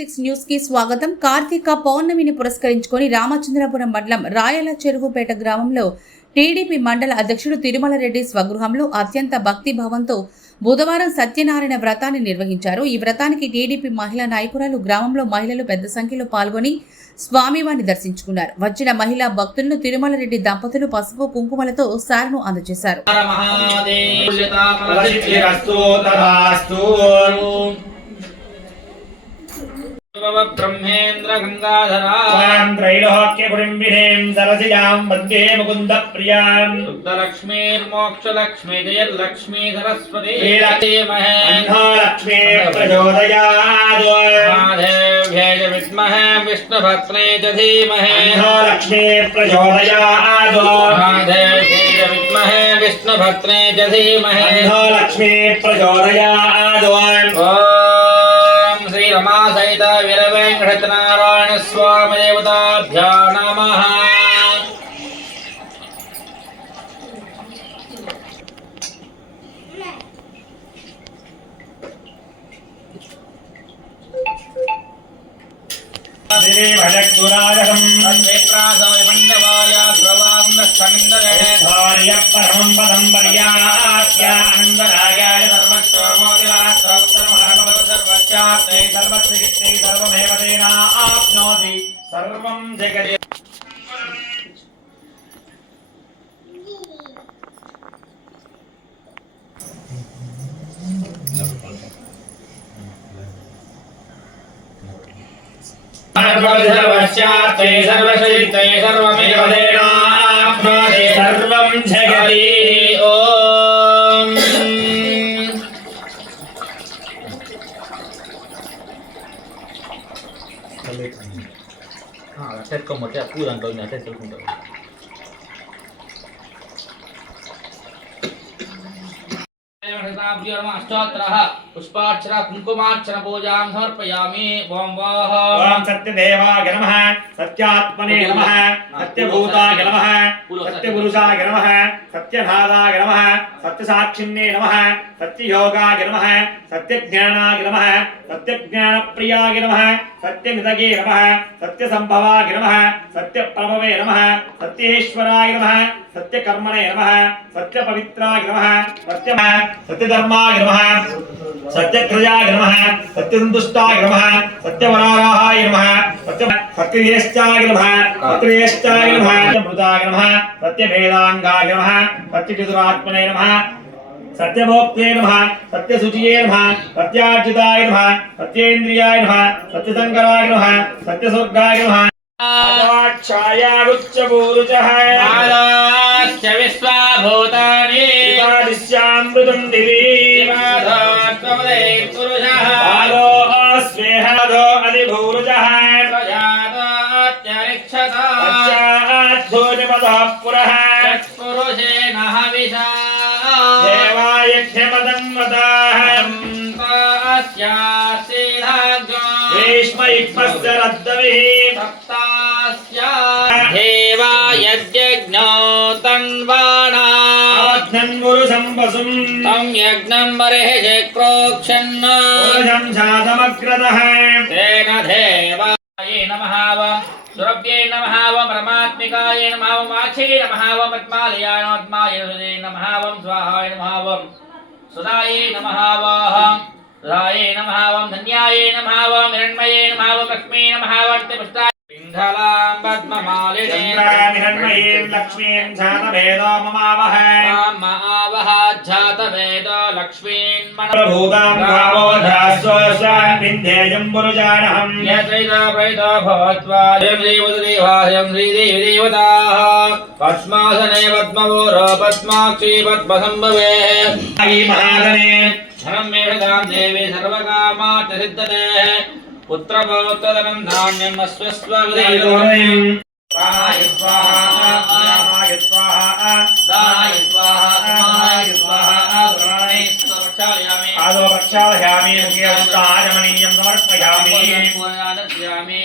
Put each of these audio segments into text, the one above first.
6 news కి స్వాగతం. కార్తీక పౌర్ణమిని పురస్కరించుకొని రామచంద్రపురం మండలం రాయల చెరువుపేట గ్రామంలో టీడీపీ మండల అధ్యక్షుడు తిరుమల రెడ్డి స్వగృహంలో అత్యంత భక్తిభావంతో బుధవారం సత్యనారాయణ వ్రతాన్ని నిర్వహించారు. ఈ వ్రతానికి టీడీపీ మహిళా నాయకురాలు, గ్రామంలో మహిళలు పెద్ద సంఖ్యలో పాల్గొని స్వామివారిని దర్శించుకున్నారు. వచ్చిన మహిళా భక్తులను తిరుమల రెడ్డి దంపతులు పసుపు కుంకుమలతో సారను అందజేశారు. ब्रह्मेन्द्र गंगाधरां त्रैलोक्य कुडिम्बिनीं सरसिजां वन्दे मुकुन्द प्रियां शुद्धलक्ष्मीर्मोक्षलक्ष्मी जयलक्ष्मी सरस्वती श्रीलक्ष्मी अन्धलक्ष्मी प्रचोदयात् महादेव्यै विद्महे विष्णुभद्रे च धीमहि अन्धलक्ष्मी प्रचोदयात् महादेव्यै विद्महे विष्णुभद्रे च धीमहि अन्धलक्ष्मी प्रचोदयात् श्री रमा सहित वीरवेंकटनारायण स्वामी देवताभ्यो नमः। भजक्तुराजकम् तन्नेत्रासोय पण्डवाय प्रवान्दस्थमिन्दरे धार्यः परमं पदं पर्याप्य आनन्दरागाय सर्वस्वमोदिरात् सर्वश्चात्ते सर्वश्रीकृते सर्वमेव तेनाप्नोति सर्वं जगति। सर्वश्चात्ते सर्वश्रीकृते सर्वमेव तेनाप्नोति सर्वं जगति। ओम set como te apudan con la set junto. अष्टोत्तरः पुष्पार्चन कुंकुमार्चन पूजां समर्पयामि। ओम वाह ओम सत्यदेवाय नमः, सत्यात्मने नमः, सत्यभूताय नमः, सत्यपुरुषाय नमः, सत्यनादाय नमः, सत्यसाक्षिणे नमः, सत्ययोगाय नमः, सत्यज्ञानाय नमः, सत्यज्ञानप्रियाय नमः, सत्यनिधये नमः, सत्यसंभवाय नमः, सत्यप्रभवे नमः, सत्येश्वराय नमः, सत्यकर्मणे नमः, सत्यपवित्राय नमः, सत्यधर्माय नमः, सत्यक्रियाय नमः, सत्यसंतुष्टाय नमः, सत्यवराहाय नमः, सत्यज्येष्ठाय नमः, सत्यज्येष्ठाय नमः, सत्यमृताय नमः, सत्यभेदांगाय नमः, सत्यचतुरात्मने नमः, सत्यभोक्ते नमः, सत्यशुचिये नमः, सत्यार्जिताय नमः, सत्येन्द्रियाय नमः, सत्यशंकराय नमः, सत्यस्वर्गाय नमः। छायागुच्चपूरुचः आदाश्च विश्वाभूतानि दिवादिश्यामृतं दिवि त्वमदे पुरुषः आदो स्वेहादो अधिभूरुजः प्रजातात्यरिक्षता पश्चाद्भूतिपदः पुरः यत्पुरुषेण हविषा देवायज्ञमदन्वताः तस्यासीधाग्रो भीष्मयुक्तस्य रद्दविः सप्तास्या देवा यज्ञो तन्वाणा अवध्नन्गुरुसम्पसुं तं यज्ञं बर्हिषि क्रोक्षन् पुरुषं जातमग्रतः तेन देवाय नमः सुरभ्ये नमः परमात्मिकाय नमः वाक्षे नमः पद्मालयाय पद्माय नमः स्वाहाय नमः सुधाय नमः सुधाय नमः धन्याय नमः हिरण्मये नमः लक्ष्मी नमः पुष्टाय पिङ्गलां पद्ममालिनी हिरण्मयीं लक्ष्मीं जातभेदो ममावहै मावः जातभेदो लक्ष्मीन् प्रभूतां भावो धास्वशान् विन्ध्येयं पुरुषाणहं यत्रैता प्रैता भवत्वा श्रीदेवायं श्रीदेवताः पद्मासने पद्मवोरो पद्माक्षी पद्मसम्भवे आई महादने धनं मेषदां देवी सर्वकामार्थ सिद्धते पुत्रपौत्रधनं धान्यम् अश्वस्वविदयितुम् प्राणाय स्वाहा यामाय स्वाहा दानाय स्वाहा समानाय स्वाहा गुणाणि प्रक्षालयामि आदौ प्रक्षालयामि मुखे उत्ताजमनीयं समर्पयामि पूर्णादस्यामि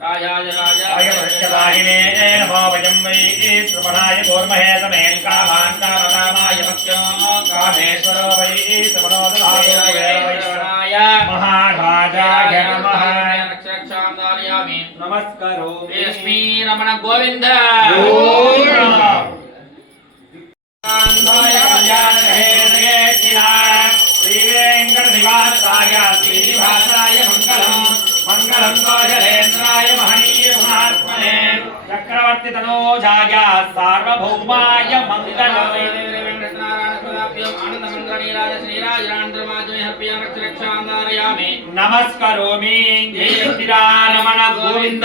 राजाय आयमसत्यदाहिने नमो वयं वै श्रवणाय कूर्महे समेन कामान् कामकामाय भक्त्यो कामेश्वरो वै समनोदधाय वैश्वराय महाराजाय नमः रक्षां धारयामि नमस्कारोमि लक्ष्मी रमण गोविंद मंगलम कौशलेन्द्राय महनीय महात्मने चक्रवर्ती तनोजाय सार्वभौमाय मंगलम नमस्कारोमि जय श्रीरामण गोविंद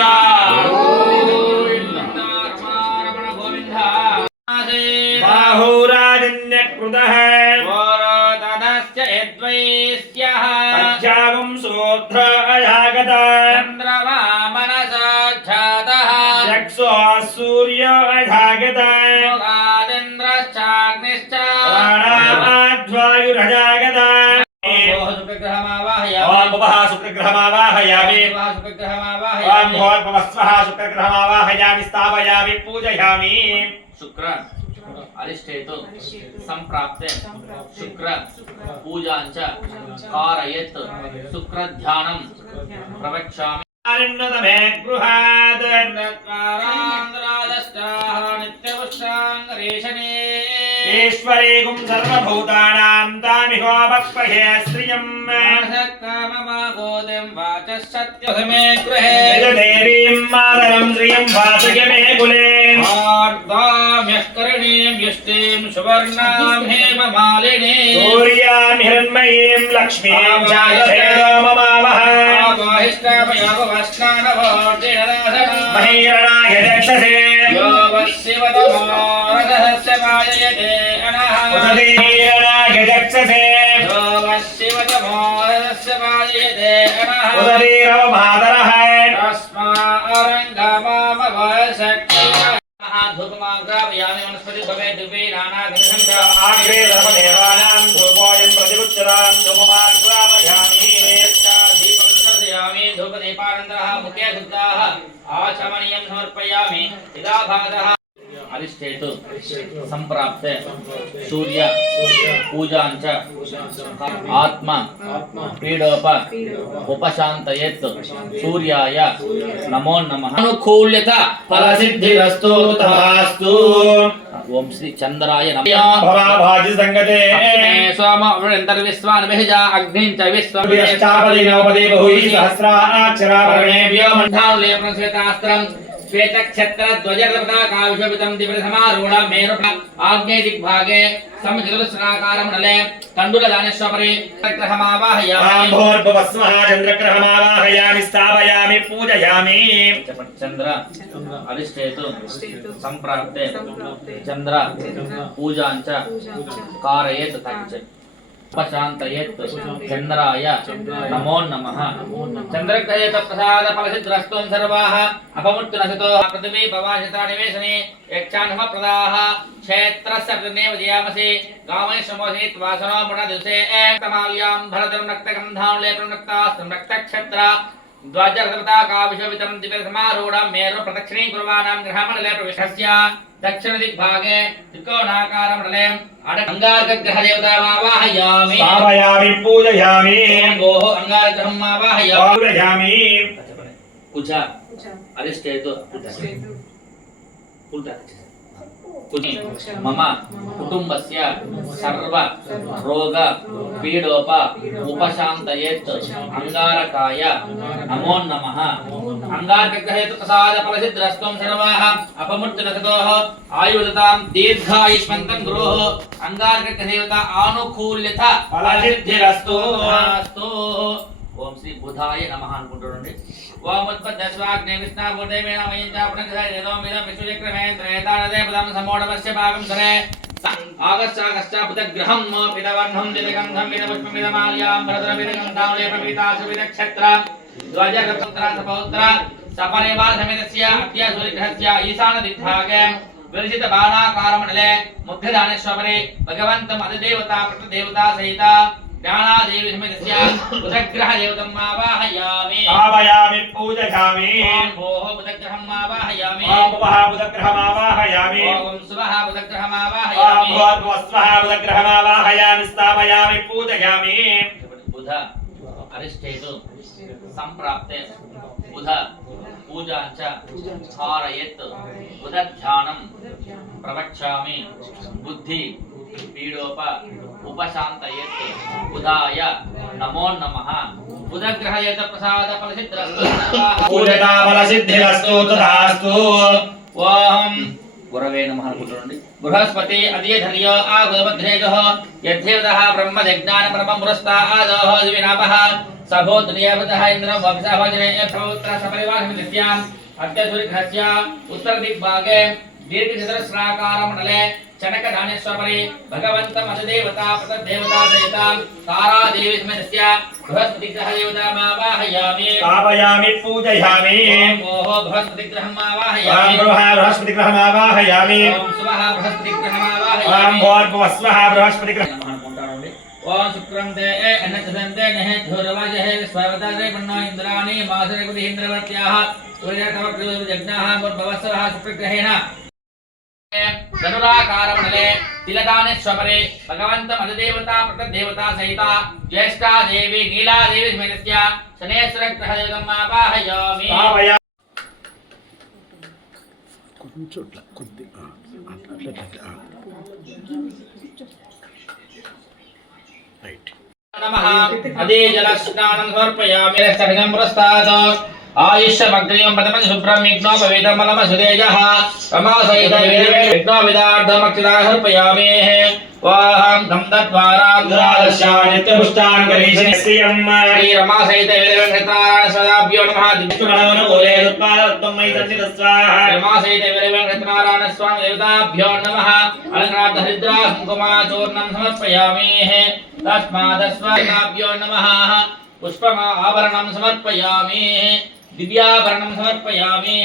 बाहुराजन्यकृतः अध्यागं सोऽध्र अयागत चन्द्रमा मनसा ध्यातः चक्षो सूर्य अयागत योगादिन्द्रश्चाग्निश्च प्राणाद्वायुरजागत ओम भवः शुक्रग्रहमावाहयामि ओम भवस्वः शुक्रग्रहमावाहयामि स्थापयामि पूजयामि शुक्र अरिष्टेतु संप्राप्ते शुक्र पूजांच कारयेत् शुक्र ध्यानं प्रवक्ष्यामि आनन्दमे गृहात् नत्वारान्द्रादष्टाः नित्यवुष्टाङ्गरेशने ईश्वरेगुं सर्वभूतानां तामिहोपक्वहे श्रियम् काममागोदिं वाचः सत्यसमे गृहे देवीं मातरं श्रियं वासय मे कुले आर्द्राम्यष्करणीं युष्टिं सुवर्णां हेममालिनीं सूर्यां हिरण्मयीं लक्ष्मीं जायते ममावह महिरणाय दक्षसे यो वशिवतमोरथस्य वाजयते अनः उदधीरणाय दक्षसे यो वशिवतमोरथस्य वाजयते अनः उदधीरव मातरः धूपमाग्रापयामि वनस्पति भवे दिव्ये नानागन्धं आग्रे सर्वदेवानां धूपोऽयं प्रतिपुच्छरां धूपमाग्रापयामि दीपं दर्शयामि धूपदीपानन्तरः मुखे शुद्धाः आचमनीयं समर्पयामि यदा भागः अरिष्टेतु संप्राप्ते सूर्य पूजांच आत्म पीडोप उपशान्तयेत् सूर्याय नमो नमः अनुकूल्यता फलसिद्धिरस्तु तथास्तु ओम श्री चंद्राय नमः भवाभाजि संगते सोम वृंतर्विश्वान् विहजा अग्निं च विश्वं विष्टापदि नवपदि बहुहि सहस्राक्षराभरणे व्योमण्डाले प्रश्वेतास्त्रं श्वेतक्षत्रध्वजपताकाविशोभितं दिव्यसमारूढ मेरुप आग्नेयदिग्भागे समचतुरस्राकारमण्डले तण्डुलदानेश्वपरि चन्द्रग्रहमावाहयामि भोर्भुवस्वः चन्द्रग्रहमावाहयामि स्थापयामि पूजयामि चन्द्र अरिष्टेतु संप्राप्ते चन्द्र पूजाञ्च कारयेत् तच्च उपशान्तयेत् चन्द्राय नमो नमः चन्द्रग्रहयत प्रसाद फलसिद्धिरस्तु सर्वाः अपमुत्तुनसतो पृथिवी भवाशता निवेशने यक्षान्मप्रदाः क्षेत्रस्य प्रतिनेव जयामसि गामैश्वमोसि त्वासनो मुणदिवसे तमाल्यां भरतरं रक्तगन्धानुले प्रनक्तास्तं रक्तक्षत्र ध्वजरथपताकाविशोभितं दिव्यसमारूढं मेरु प्रदक्षिणीं कुर्वाणां ग्रहमण्डले प्रविशस्य दक्षिणदिग्भागे त्रिकोणाकारमण्डले अंगारकग्रहदेवतामावाहयामि स्थापयामि पूजयामि गोः अंगारकग्रहमावाहयामि पूजयामि कुज अरिष्टेतु मम कुटुंबस्य सर्व रोग पीडोप उपशान्तयेत् अंगारकाय नमो नमः अंगारकग्रहयतु प्रसाद फलसिद्धिरस्तु सर्वाः अपमुत्तनसतोः आयुर्दतां दीर्घायुष्मन्तं गुरोः अंगारकग्रहदेवता आनुकूल्यथ फलसिद्धिरस्तु ओम श्री बुधाय नमः अनुకుంటున్నాండి ओम उत्पद्दस्वाग्ने विष्णाभूतेमे नमयं चापणकः यदोमिदं विश्वचक्रमे त्रयतारदे पदं समोढवस्य भागं सरे आगश्चागश्चापुतग्रहं पितवर्णं दिगन्धं विदपुष्पमिदमाल्यां भरतरविदगन्धावले प्रपीतासुविदक्षत्र ध्वजगपुत्रासपौत्र सपरिवार समेतस्य अत्यासूर्यग्रहस्य ईशानदिग्भागे विरचित बाणाकारमण्डले मुख्यदानेश्वरे भगवन्तं अधिदेवता प्रतिदेवता सहिता ज्ञानादेवी समेतस्य बुधग्रह देवतम् आवाहयामि स्थापयामि पूजयामि ओम भोः बुधग्रहम् आवाहयामि ओम भुवः बुधग्रहमावाहयामि ओम स्वः बुधग्रहम् ओम आवाहयामि भूर्भुवस्वः बुधग्रहमावाहयामि स्थापयामि पूजयामि बुध अरिष्टेतु संप्राप्ते बुध पूजाञ्च कारयेत् बुधध्यानं प्रवक्ष्यामि बुद्धि पीडोप उपशान्तयेत् बुधाय नमो नमः बुधग्रहयत प्रसाद फलसिद्धिरस्तु पूजता फलसिद्धिरस्तु तथास्तु ओम गुरवे नमः अनुకుంటున్నాండి బృహస్పతి అధియధర్య ఆగుదమధ్రేజః యద్దేవతః బ్రహ్మజ్ఞాన పరమం పురస్తాదః దివినాపః సభోద్రియవతః ఇంద్రం వంశభజనే పవిత్ర సపరివారమిత్యాం అత్యసురిఘస్య ఉత్తర దిగ్భాగే దీర్ఘచతురస్రాకార మండలే చనక ధాన్యస్వపరి భగవంత మదదేవతా ప్రతదేవతా సహిత తారాదేవి సమేతస్య బృహస్పతి గ్రహ దేవతామావాహయామి स्थापयामि पूजयामि ఓం ఓహ బృహస్పతి గ్రహం ओम ఆవాహయామి भुवः बृहस्पतिग्रहमावाहयामि ఓం స్వః బృహస్పతి గ్రహం ओम ఆవాహయామి भूर्भुवस्वः बृहस्पतिग्रह అనుకుంటారండి ఓం శుక్రం తే అన్నచంతే నహే ధూరవాజహే స్వవతారే పన్నో ఇంద్రాణి మాసరేపతి ఇంద్రవర్త్యాః సూర్యతమ ప్రయోజజ్ఞాః భవస్వః శుక్రగ్రహేణ ధనురాకారమండలే తిలదానేశ్వరే భగవంత మదదేవతా ప్రతదేవతా సహిత జ్యేష్ఠా దేవి నీలాదేవి సమేతస్య శనేశ్వర గ్రహ దేవతम् ఆవాహయామి स्थापयामि కొంచెం ఇట్లా కొద్దిగా అట్లా రైట్ నమః అదే జలస్నానం సమర్పయామి సహజం పురస్తాద్ ఆయుష్యమగ్రియం పదమ శుభ్రం విఘ్నోపవేదమలమ సుదేజః రమాసహిత విఘ్నో విదార్థమక్షితా సమర్పయామి వాహం గంధద్వారాం నిత్యపుష్టాన్ గరీషియం శ్రీ రమాసహిత విరవేంకటనారాయణ స్వామిభ్యో నమః రమాసహిత విరవేంకటనారాయణ స్వామి దేవతాభ్యో నమః అలంకారార్థ హరిద్రా కుంకుమాచూర్ణం సమర్పయామి తస్మాదస్వాభ్యో నమః పుష్పమాభరణం సమర్పయామి దివ్యాభరణం సమర్పయామి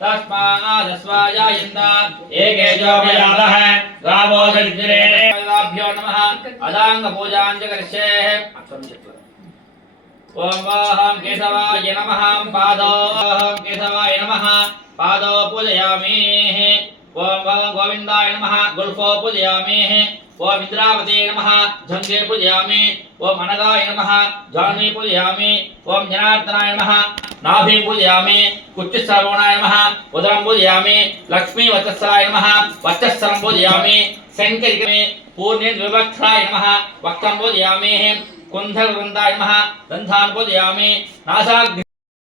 తస్మాదస్వాయాయంత ఏకేజోపయాదః రామో గర్జనేభ్యో నమః అదాంగ పూజాంచ కరిష్యే ఓం వాహం కేశవాయ నమః పాదోహం కేశవాయ నమః పాదో పూజయామి ఓం గోవిందాయ నమః గుల్ఫో పూజయామి ఓం ఇంద్రావతే నమః ఝంగే పూజయామి ఓం అనగాయ నమః జాన్వీ పూజయామి ఓం జనార్దనాయ నమః నాభి పూజయామి కుచ్చిశ్రవణాయ నమః ఉదరం పూజయామి లక్ష్మీ వచస్సరాయ నమః వచస్సరం పూజయామి శంకరికమే పూర్ణే వివక్షాయ నమః వక్తం పూజయామి కుంధ వృందాయ నమః దంధాన్ పూజయామి నాసాగ్ని